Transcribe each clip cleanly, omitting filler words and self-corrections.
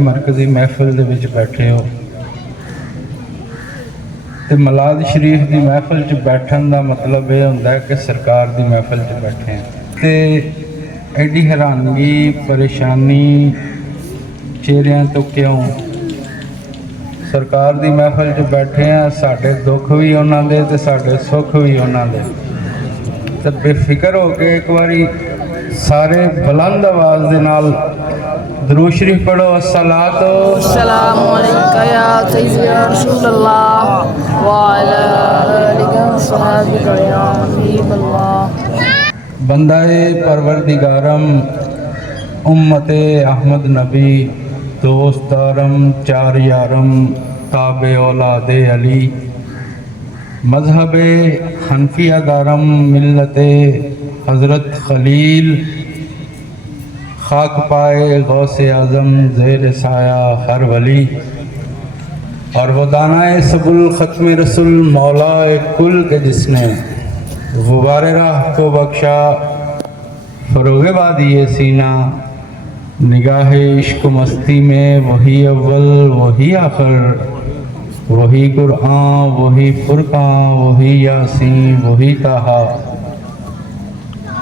मरकजी महफिल दे विच बैठे हो तो मिलाद शरीफ की महफिल च बैठन का मतलब यह होंदा है कि सरकार की महफिल च बैठे हैं। तो एडी हैरानगी परेशानी चेहरिਆਂ तो क्यों सरकार की महफिल च बैठे हैं, साढ़े दुख भी उन्होंने ते साढ़े सुख भी उन्होंने। तो बेफिक्र हो के एक बारी सारे बुलंद आवाज़ के नाल दुरूद शरीफ पढ़ो। अस्सलातो अस्सलामु अलैका या सय्यदी या रसूलल्लाह व अला आलिका व सहाबिका या हबीबल्लाह। बंदाए परवरदिगारम उम्मते अहमद नबी दोस्तारम चार यारम ताबे औलादे अली मजहबे हनफिया दारम मिल्लते हज़रत खलील खाक पाए गौसे आज़म ज़ेर साया हर वली और वो दानाए सबुल ख़त्म रसूल मौला कुल के जिसने गुबारे राह को बख्शा फ़रोग़ बादी सीना निगाह इश्क मस्ती में वही अव्वल वही आखिर वही कुरआन वही फुरकान वही यासीन वही ताहा।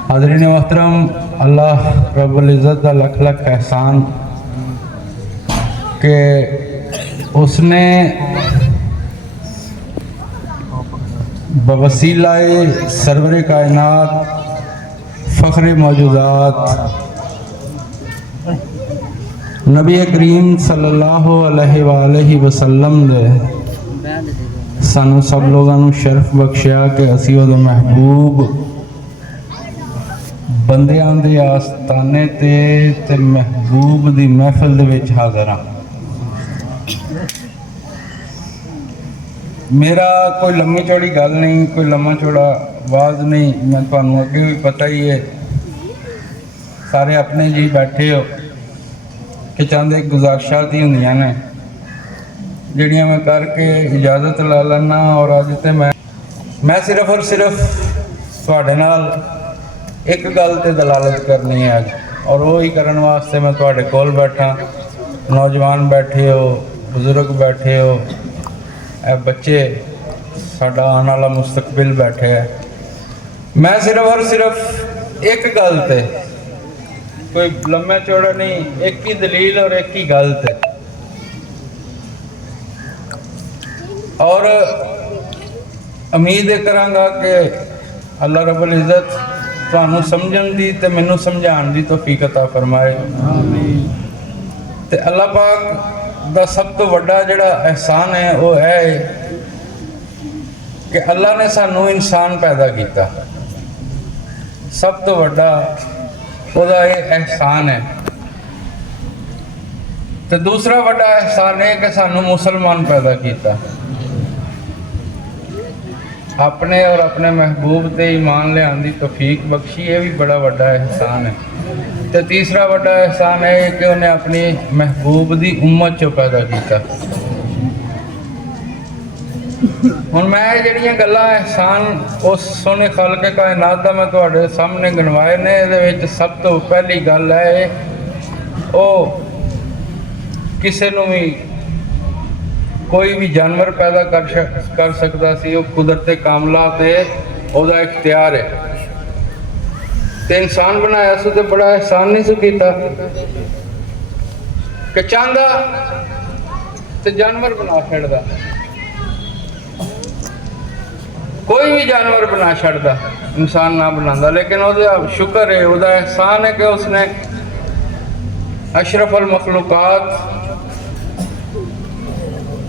हाज़रीन मोहतरम, अल्लाह रब्बुल इज़्ज़त का लख लख एहसान कि उसने बवसीलाए सरवर कायनात फ़ख्र मौजूदात नबी करीम सल्लल्लाहु अलैहि वसल्लम ने सानू सब लोगों शर्फ बख्शिया कि असी उहदे महबूब बंदियां दे आस्ताने ते महबूब दी महफिल दे विच हाज़र हाँ। मेरा कोई लम्मी चौड़ी गल नहीं, कोई लम्मा चौड़ा आवाज़ नहीं। मैं तुहानू अगे भी पता ही है, सारे अपने जी बैठे हो कि चंद एक गुजारिशात ही होंदियां ने जिहड़ियां मैं करके इजाज़त ला लैना। और अज तो मैं सिर्फ और सिर्फ तुहाडे नाल एक गल ते दलालत करनी है अज, और वो ही करन वास्ते मैं तुहाडे कोल बैठा। नौजवान बैठे हो, बुजुर्ग बैठे हो, बच्चे साडा आने वाला मुस्तकबिल बैठे है। मैं सिर्फ और सिर्फ एक गल ते, कोई लम्बा चौड़ा नहीं, एक ही दलील और एक ही गल ते, और उम्मीद करांगा कि अल्लाह रब्बुल इज़्ज़त तुहानू समझण दी ते मैनू समझाण दी तौफीक अता फरमाए। ते अल्लाह पाक दा सब तो वड्डा जिहड़ा एहसान है वो है कि अल्लाह ने सानू इंसान पैदा किया। सब तो वड्डा ਉਹਦਾ ਇਹ एहसान है। तो दूसरा बड़ा एहसान है कि सानू मुसलमान पैदा किया, अपने और अपने महबूब ते ईमान लियान दी तौफीक बख्शी, ये भी बड़ा बड़ा एहसान है। तो तीसरा बड़ा एहसान है कि उन्हें अपनी महबूब दी उम्मत चो पैदा किया। हुण मैं जिहड़ियां गल्लां एहसान उस सोहने खालके कायनात दा मैं तुहाडे सामने गिनवाए ने, इहदे विच सब तो पहली गल है वो किसी नूं भी कोई भी जानवर पैदा कर सकता सी, वो कुदरत कामला ते ओहदा इख्तियार है। ते इंसान बनाया सू ते बड़ा एहसान नहीं सू कीता कि चाहता ते जानवर बना छड़दा, कोई भी जानवर बना छड़दा, इंसान ना बनाता। लेकिन वह शुक्र है, वह एहसान है कि उसने अशरफ अल मखलूकात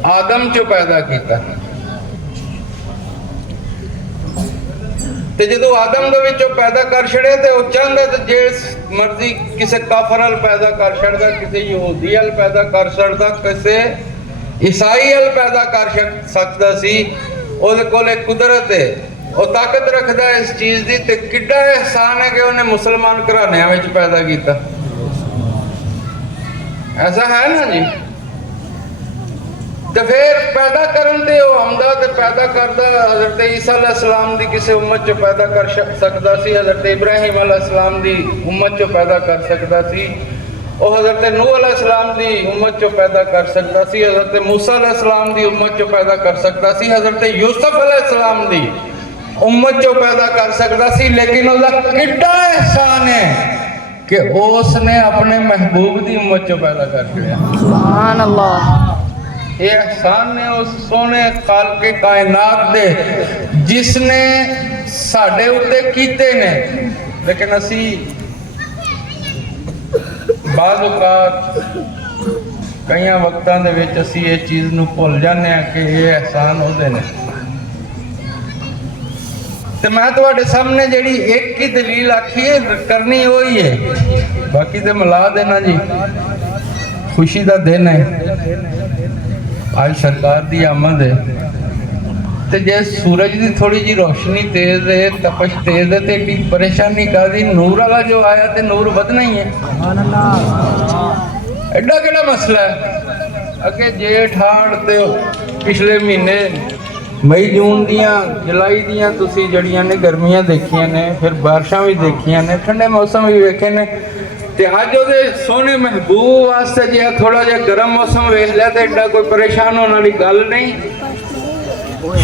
आदम चो पैदा किया। तो जो आदम दे विचों पैदा कर छड़े तो वह चाहता तो जिस मर्जी किसी काफर अल पैदा कर छड़दा, किसी यहूदी अल पैदा कर छड़दा, किसी ईसाई अल पैदा कर सकता सी। ਉਹਦੇ ਕੋਲ एक कुदरत है, वो ताकत रखता है इस चीज़ की। तो किड्डा एहसान है कि उन्हें मुसलमान घरानियां में पैदा किया। ऐसा है ना जी। तो फिर पैदा करन ते वो आंदा ते पैदा करदा। हज़रत ईसा अलैहिस्सलाम दी किसी उम्मत चो पैदा कर सकता सी, हज़रत इब्राहिम अलैहिस्सलाम दी उम्मत चो पैदा कर सकता सी, ਉਹ ਹਜ਼ਰਤ ਨੂਹ अलैहिस्सलाम ਦੀ ਉਮਤ ਚੋਂ ਪੈਦਾ ਕਰ ਸਕਦਾ ਸੀ, ਹਜ਼ਰਤ मूसा अलैहिस्सलाम ਦੀ ਉਮਤ ਚੋਂ ਪੈਦਾ ਕਰ ਸਕਦਾ ਸੀ, ਹਜ਼ਰਤ यूसुफ अलैहिस्सलाम ਦੀ उम्मत चो पैदा कर सकता सी, लेकिन उसका कितना एहसान है कि उसने अपने महबूब की उम्मत चो पैदा कर दिया। सुभान अल्लाह। ये एहसान ने उस सोने खालके कायनात दे जिसने साडे उत्ते कीते ने, लेकिन असी बाज़ औकात कई वक्तां दे विच असी ये चीज़ नूं भुल जाने कि ये एहसान उहदे ने। तो मैं तुहाडे सामने जिहड़ी एक ही दलील आखी है करनी वही है, बाकी तो मिला देना जी। खुशी का दिन है, आज सरकार की आमद है, तो जे सूरज की थोड़ी जी रोशनी तेज है, तपश तेज है, तो एडी परेशानी कादी? नूर वाला जो आया तो नूर बदना ही है, एडा केड़ा मसला है। अगे जेठ हाड़ ते पिछले महीने मई जून दियां जुलाई दियां तुसी जड़ियां ने गर्मियां देखियां ने, फिर बारिशां भी देखियां ने, ठंडे मौसम भी वेखे ने, ते अज ओहदे सोहने महबूब वास्ते जे थोड़ा जिहा गर्म मौसम वेख लिया तो एडा कोई परेशान होने वाली गल नहीं।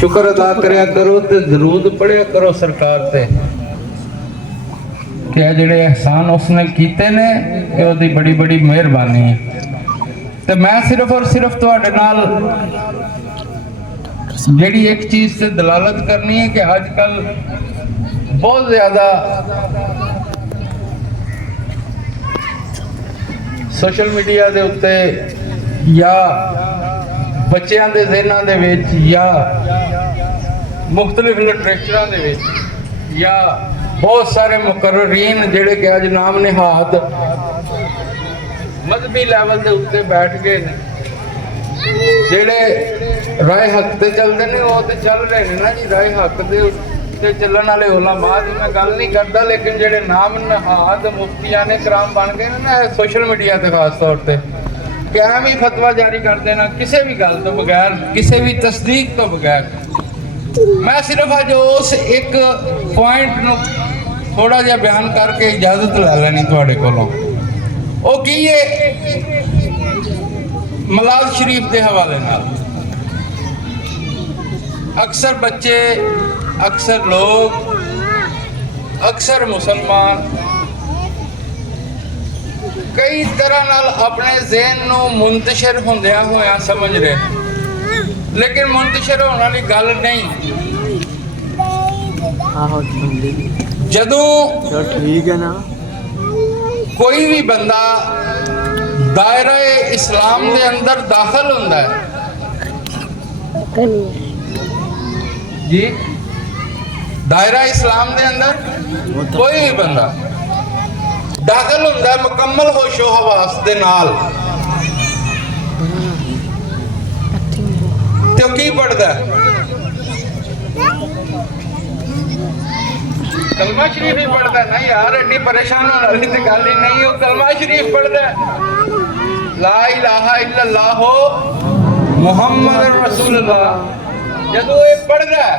शुक्र अदा करया करो ते दरूद पढ़िया करो सरकार ते कि जिहड़े एहसान उसने कीते ने ये ओहदी बड़ी बड़ी मेहरबानी है। ते मैं सिर्फ और सिर्फ तुहाडे नाल जिहड़ी एक चीज़ से दलालत करनी है कि आजकल बहुत ज़्यादा सोशल मीडिया के उत्ते या बच्चों के ज़हनां दे विच या मुख्तलिफ लिटरेचरां दे विच या बहुत सारे मुकर्ररीन जिहड़े कि अज नाम निहाद मजहबी लैवल के उत्ते बैठ गए ने, जेड़े राय हक ते चलते हैं वो तो चल रहे हैं ना जी, राय हक ते चलने वाले उलमा की मैं गल नहीं करता, लेकिन जेड़े नाम नहाद मुफ्तियां ने कराम बन गए ना सोशल मीडिया ते खास तौर पर क्या भी फतवा जारी कर देना किसी भी गल तो बगैर, किसी भी तस्दीक तो बगैर। मैं सिर्फ अज उस एक पॉइंट नूं थोड़ा जिहा बयान करके इजाजत लै लैनी तुहाडे कोलों। वो की है मलाद शरीफ के हवाले नाल अक्सर बच्चे, अक्सर लोग, अक्सर मुसलमान कई तरह नाल अपने ज़हन नूं मुंतशिर होंदिया होया समझ रहे, लेकिन मुंतशिर होने वाली गल नहीं। जदों ठीक है ना कोई भी बंदा दायरा इस्लाम के अंदर दाखिल होता है जी, दायरा इस्लाम के अंदर कोई भी बंदा दाखिल होता है मुकम्मल होशो हवास दे नाल, तो की पढ़ता है? कलमा शरीफ ही पढ़ता है ना यार, एडी परेशान होने वाली तो गल ही नहीं। वो कलमा शरीफ पढ़ता है ला इलाहा इल्लल्लाह मुहम्मद रसूलुल्लाह, जदों ये पढ़ता है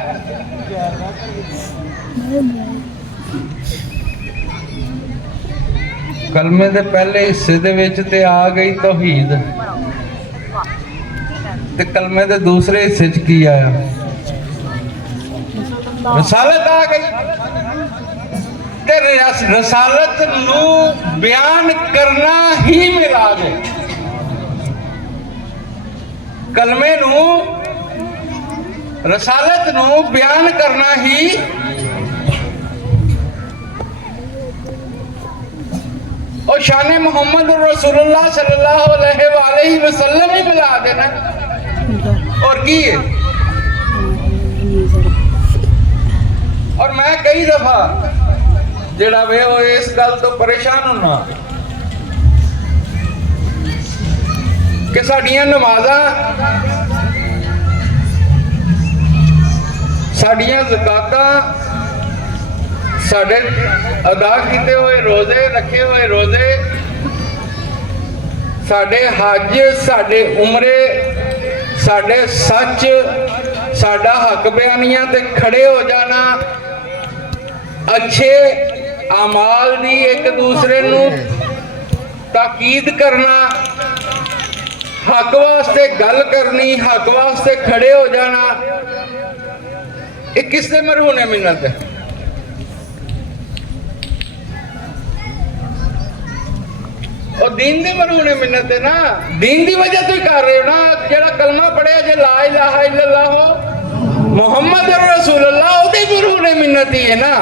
कलमे के पहले हिस्से दे विच ते आ गई तौहीद, ते कलमे के दूसरे हिस्से च की आया? रसालत आ गई। ते रसालत नूं बयान करना ही मिलाद है। कलमे नूं रसालत नूं बयान करना ही और शान मोहम्मद रसूलुल्लाह सल्लल्लाहु अलैहि वसल्लम ही मिला देना। और की है? और मैं कई दफा जेड़ा वे वो इस गल तो परेशान होना कि साडियां नमाज़ां, साडियां ज़कातां, साडे अदा किए हुए रोजे, रखे हुए रोजे, साडे हज, साडे उमरे, साडे सच, साडा हक बयानियां ते खड़े हो जाना, अच्छे अमाल दी एक दूसरे नूं ताकीद करना, हक वास्ते गल करनी, हक वास्ते खड़े हो जाना, ये किसने मरहूने मिन्नत है? और दीन दी मरहूने मिन्नत है ना, दीन दी वजह तो ही कर रहे हो ना। जेड़ा कलमा पढ़िया जे ला इलाहा इल्लल्लाह मुहम्मद रसूलुल्लाह, ओदे मरहूने मिन्नत ही है ना।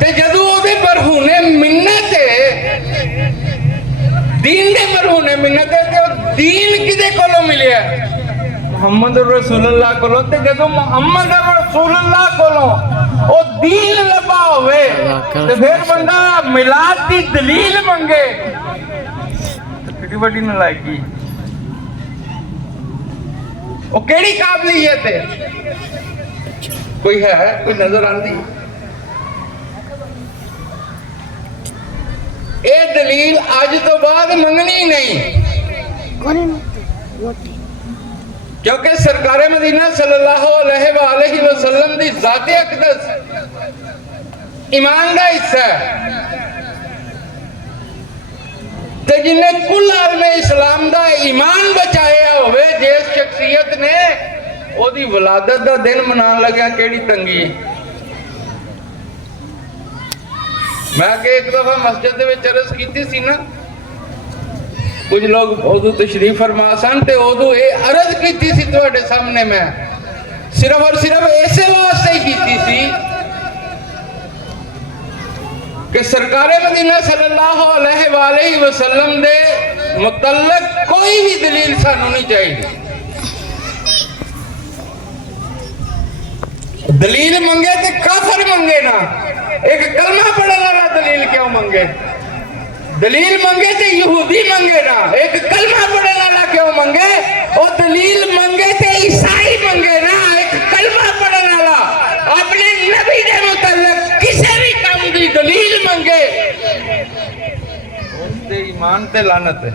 ते जदों ओदे मरहूने मिन्नत है, दीन दे मरहूने मिन्नत है, ते दीन किदे कोलों मिलिया? मुहम्मद रसूलुल्लाह कोलों। ते जदों मुहम्मद रसूलुल्लाह कोलों ओ दीन लबा होवे, ते फिर बंदा मिलाद दी दलील मंगे, कितनी बड़ी नलायकी। ओ केड़ी काबलियत है? कोई है, कोई नजर आती? ये दलील अज तो बाद मंगनी नहीं, क्योंकि सरकारे मदीना सल्लल्लाहु अलैहि वसल्लम दी ज़ाते अक़दस ईमान दा हिस्सा है। ते जिन्हें कुल आलमे इस्लाम दा ईमान बचाया होवे, जिस शख्सियत ने ओदी वलादत दा दिन मनान लग्या केड़ी तंगी। मैं अगे एक दफा मस्जिद दे विच अर्ज कीती सी ना, कुछ लोग उदू तशरीफ फरमा सन, ते उदू ये अर्ज कीती सी तुहाडे सामने, मैं सिर्फ और सिर्फ इसे वास्ते ही कीती सी कि सरकारे मदीना सल्लल्लाहु अलैहि वसल्लम दे मुतल्लक कोई भी दलील सानू नहीं चाहिए। दलील मंगे ते काफर मंगे ना, एक कलमा पढ़ने वाला दलील क्यों मंगे? दलील मंगे ते यहूदी मंगे ना, एक कलमा पढ़ने वाला क्यों मंगे? और दलील मंगे ते ईसाई मंगे ना, एक कलमा पढ़ने वाला अपने नबी दे मुतल्लक किसी भी काम दी दलील मंगे, उसके ईमान ते लानत है।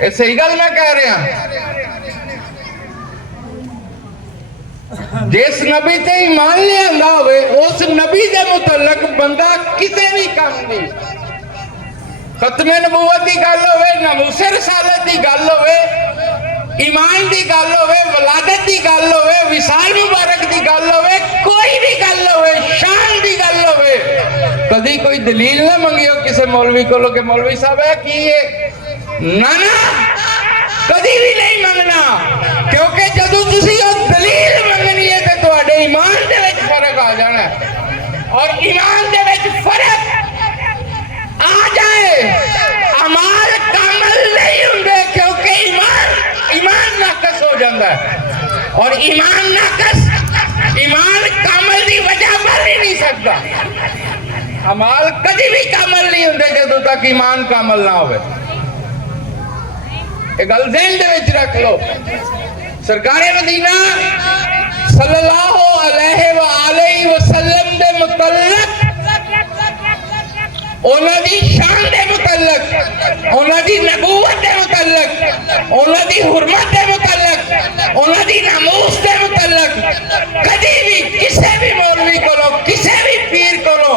ये सही गल मैं कह रहा। जिस नबी ते ईमान लिया होवे, उस नबी दे मुतल्लक बंदा किसी भी काम दी, खत्मे नबूवत की गल होवे, नमूसे रसालत की गल होवे, ईमान की गल होवे, वलादत की गल होवे, विसाल मुबारक की गल होवे, कोई भी गल होवे, शान की गल होवे, कभी कोई दलील ना मंगियो किसी मौलवी को कि मौलवी साहब है की ये ना ना, कभी भी नहीं मंगना। क्योंकि जदों तुसी ओ दलील मंगनी है तो तुहाडे ईमान दे विच फर्क आ जाना है, और ईमान दे विच फर्क आ जाए अमाल कामल नहीं होंगे, क्योंकि ईमान नाकस हो जाता है, और ईमान नाकस ईमान कामल की वजह बन ही नहीं सकता। अमाल कभी भी कामल नहीं होंगे जदों तक ईमान कामल ना होवे। एक गल ज़हन दे विच रख लो, सरकारे मदीना सल्लल्लाहु अलैहि वसल्लम दे मुतल्लक, उन्हां दी शान दे मुतल्लक, उन्हां दी नबूवत दे मुतल्लक, उन्हां दी हुर्मत दे मुतल्लक, उन्हां दी नामूस दे मुतल्लक कदी भी किसी भी मौलवी कोलों, किसी भी पीर कोलों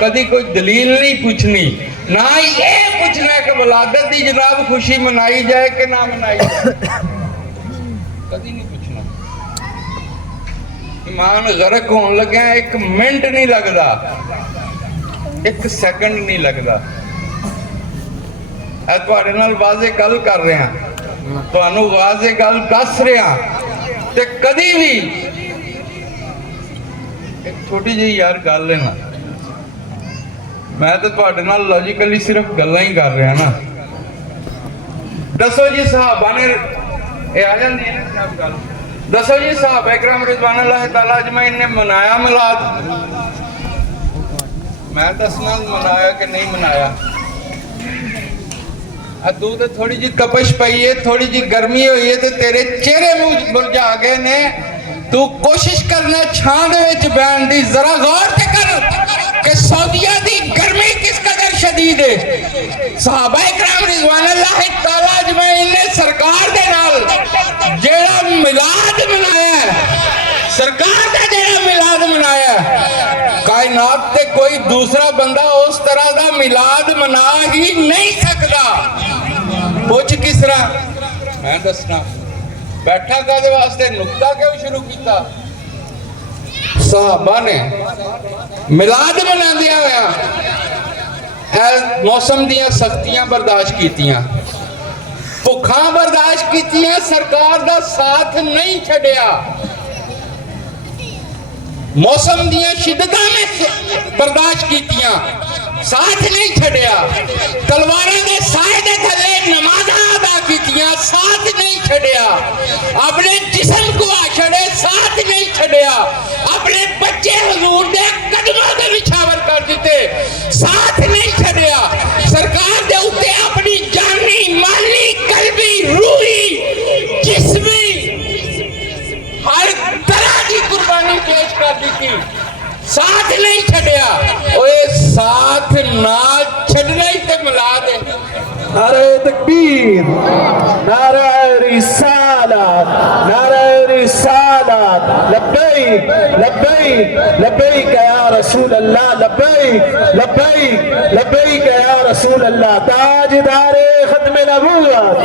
कदी कोई दलील नहीं पूछनी, ना ये पूछना कि वलादत की जनाब खुशी मनाई जाए कि ना मनाई जाए, कदी नहीं पूछना। ईमान गरक होने लगे एक मिनट नहीं लगता, एक सेकंड नहीं लगता। तुहाडे नाल वाजे गल कर रहे हैं, तुहानू वाजे गल दस रहे हैं, ते कदी भी एक छोटी जी यार गल है ना, मैं तो तुहाडे नाल लॉजिकली सिर्फ गल्लां ही कर रहा ना। दसो जी सहाबा ने ये आ जाती है ना गल, दसो जी सहाबा इकराम रिज़वानुल्लाह तआला अजमईन ने मनाया मिलाद? मैं दसना मनाया कि नहीं मनाया? तू तो थोड़ी जी तपश पई है, थोड़ी जी गर्मी हुई है, तो तेरे चेहरे मुंह मुरझा गए ने। तू कोशिश करना छां दे विच बैठण दी, जरा गौर ते कर कि सऊदिया दी गर्मी किस कदर शदीद है। सहाबा इकराम रिज़वानुल्लाह तआला अजमईन ने सरकार दे नाल जेड़ा मिलाद मनाया, सरकार दा जेड़ा मिलाद मनाया, कायनात ते कोई दूसरा बंदा उस तरह का मिलाद मना ही नहीं सकता। कुछ किस तरह मैं दसना बैठा कादे वास्ते नुक्ता क्यों शुरू किया? सहाबा ने मिलाद मनांदिया होया मौसम दियां सख्तियां बर्दाश्त कीतियां, भुखा बर्दाश्त कीतियां, सरकार दा साथ नहीं छड़िया। मौसम दियां शिद्दतां में बर्दाश्त कीतियां, साथ नहीं छड़िया। तलवारां दे साए दे थले नमाज़ां अदा कीतियां, साथ नहीं छड़िया। अपने जिस्म को आछड़े, साथ नहीं छड़िया। अपने बच्चे हुजूर दे कदमां दे विछावर कर दिते, साथ नहीं छड़िया। सरकार दे उत्ते अपनी जानी, माली, कल्बी, रूही, जिस्मी हर तरह की कुर्बानी पेश कर दी थी, साथ नहीं छड़िया। ओए साथ ना छड़ना ही ते मिलाद है। नारे तकबीर, नारे रिसालत, नारे रिसालत, लब्बैक लब्बैक लब्बैक या रसूल अल्लाह, लब्बैक लब्बैक लब्बैक या रसूल अल्लाह। ताजदारे खत्म नबूवत,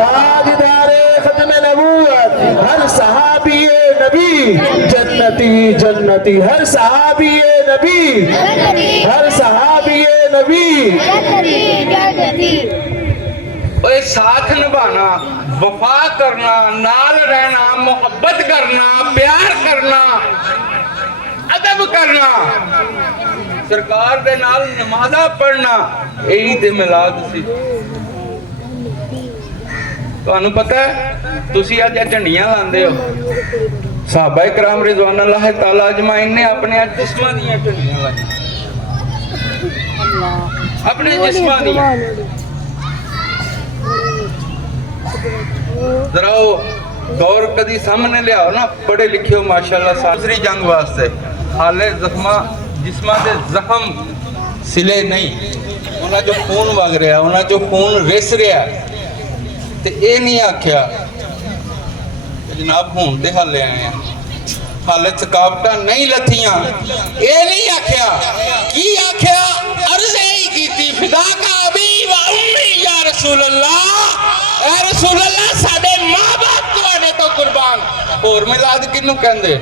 ताजदारे खत्म नबूवत, हर सहाबी नबी जन्नती जन्नती, हर सहाबी नबी, हर सहाबी नबी। ओए साथ निभाना, वफा करना, नाल रहना, मोहब्बत करना, प्यार करना, अदब करना, सरकार दे नाल नमाज़ां पढ़ना, यही ते मिलाद सी। तुहानू पता है तुसी अज झंडियां लांदे हो, सहाबा इकराम रिज़वानुल्लाह तआला अजमाइन ने अपने जिस्मां दीयां झंडियां लाईयां, अपने जिस्मां दीयां। जरा वो दौर कदी सामने लियाओ ना, पढ़े लिखे हो माशाअल्लाह। दूसरी जंग वास्ते हाले जिस्मां दे जख्म सिले नहीं, उन्हां जो खून वग रहा, उन्हां जो खून रिस रहा, ते ये नहीं आख्या जनाब हूं ते हाले आए हैं, हाले थकावटां नहीं लथियां, ये नहीं आख्या। की आख्या? अर्ज़ यही कीती, फिदा का अबी व उम्मी या रसूल अल्लाह, ए रसूल अल्लाह साडे मां बाप तुहाडे तो कुर्बान। और मिलाद किनू कहंदे?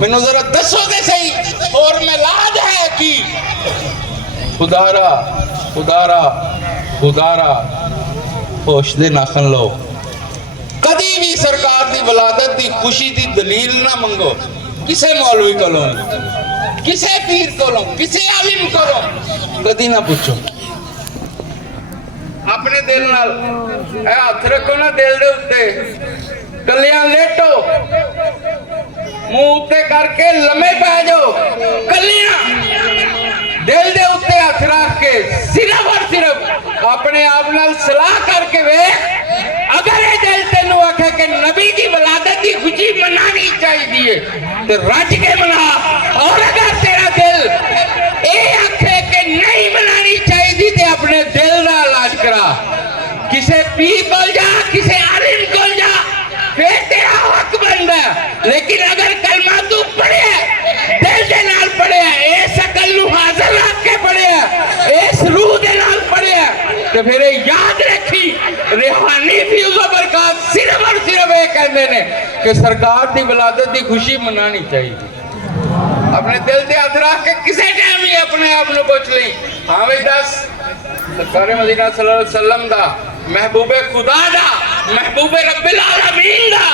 मैनू जरा दसो ते सही, और मिलाद है की? खुदारा खुदारा खुदारा होश दे नाखन लो, कदी भी सरकार दी वलादत दी खुशी दी दलील ना मंगो किसे मौलवी कोलों, किसे पीर कोलों, किसे आलिम कोलों, कदी ना पूछो। अपने दिल नाल ए हथ रखो ना दिल दे उत्ते, कलियां लेटो, मुंह उत्ते करके लम्मे पै जाओ, कलियां दिल दे उत्ते हथ रख के सिर्फ और सिर्फ अपने आप नाल सलाह करके वे, अगर ये दिल तेनू आखे कि नबी की वलादत की खुशी मनानी चाहिए तो रज के मना, और अगर तेरा दिल ये आखे कि नहीं मनानी चाहिए तो अपने दिल का इलाज करा, किसे पीर को जा, किसे आलिम को जा, फिर तेरा हक बनता है। लेकिन अगर कलमा तू पढ़े दिल के नाल पढ़े, इस अकल नू हाजिर रख के पढ़े, इस रूह के नाल पढ़े, तो फिर याद रखी रूहानी फ्यूज़ व बरकत सिर्फ और सिर्फ ये कहते हैं कि सरकार की वलादत की खुशी मनानी चाहिए। अपने दिल से हथ रख के किसी टाइम ही अपने आप को पूछ ली, हाँ भाई दस सरकार मदीना सल्लल्लाहु अलैहि वसल्लम दा, महबूबे खुदा दा, महबूबे रब्बिल आलमीन दा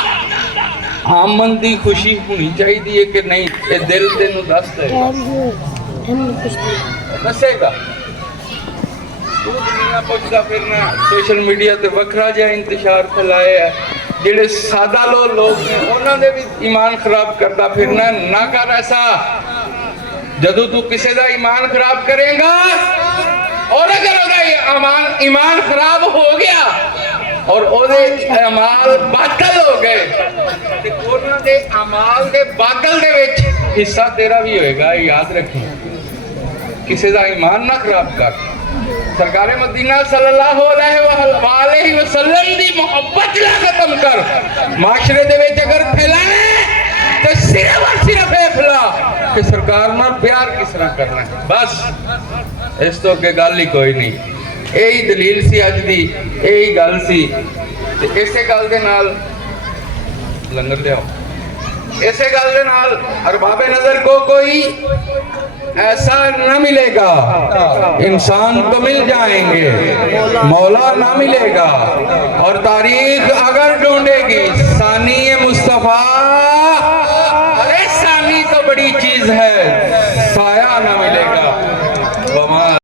आमन दी खुशी होनी चाहिए कि नहीं? ये दिल तेनू दस दे दसेगा। तू दुनिया पुछदा फिरना, सोशल मीडिया ते वखरा जिहा इंतशार फैलाया है, जेडे सादा लोग ने उन्हां दे भी ईमान खराब करदा फिरना। ना कर ऐसा, जदों तू किसी का ईमान खराब करेगा और अगर ओदा ईमान खराब हो गया और ओदे अमाल बातल हो गए ते उन्हां दे अमाल दे बातल दे विच हिस्सा तेरा भी होएगा। याद रखी, किसी का ईमान ना खराब कर। सरकार मदीना सल्लल्लाहु अलैहि वसल्लम दी मोहब्बत ला खत्म कर। माशरे दे विच अगर फैलाना तो सिर्फ और सिर्फ ये फैला कि सरकार नाल प्यार किस तरह करना है बस इस तो अगे गल ही कोई नहीं यही दलील सी अज दी यही गल सी ते इसे गल दे नाल लंगर लियाओ इसे गल दे नाल अरबाबे नजर को कोई ऐसा न मिलेगा इंसान तो मिल जाएंगे मौला ना मिलेगा और तारीख अगर ढूंढेगी सानी मुस्तफा अरे सानी तो बड़ी चीज है